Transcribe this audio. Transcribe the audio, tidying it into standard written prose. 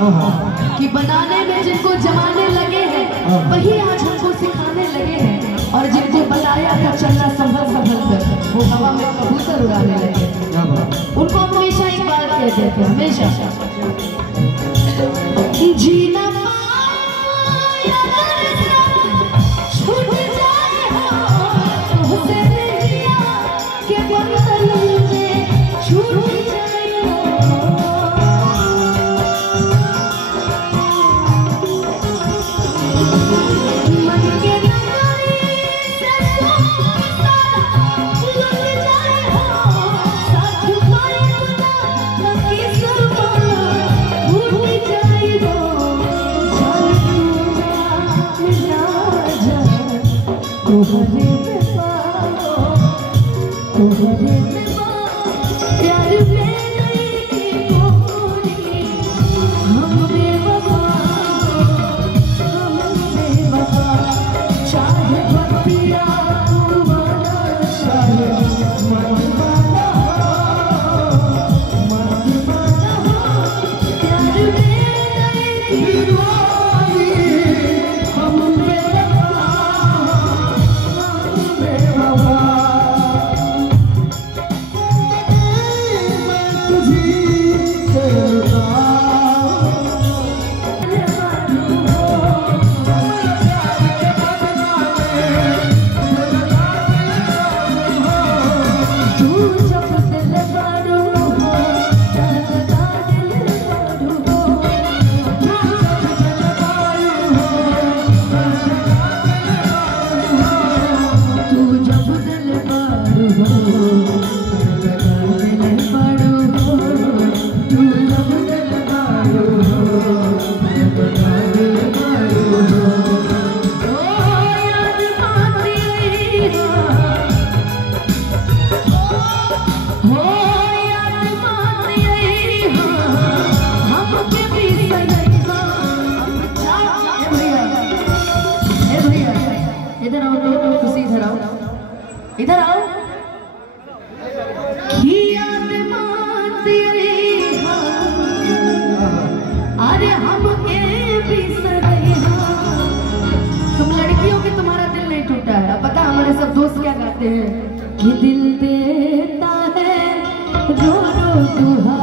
कि बनाने में जिनको जमाने लगे हैं वही आज हमको सिखाने लगे हैं, और जिनको बताया था चलना संभल संभल कर वो हवा में कबूतर उड़ाने लगे। उनको हमेशा एक बात कहते थे, हमेशा जीना छूट जाए हो से के बंधन में छूट जाए मन के नगारे से लग जाए हो साथ पाए ना किस भूल जाए हो तुम्हारे में पाओ तुम्हारे में प्यार में नहीं पूरी हम बेवफा चाहे बतिया तुम्हारा चाहे मनमाना प्यार में नहीं पूरी हम इधर आओ अरे हम तुम लड़कियों की तुम्हारा दिल नहीं टूटा है। अब पता हमारे सब दोस्त क्या गाते हैं कि दिल देता है रो रो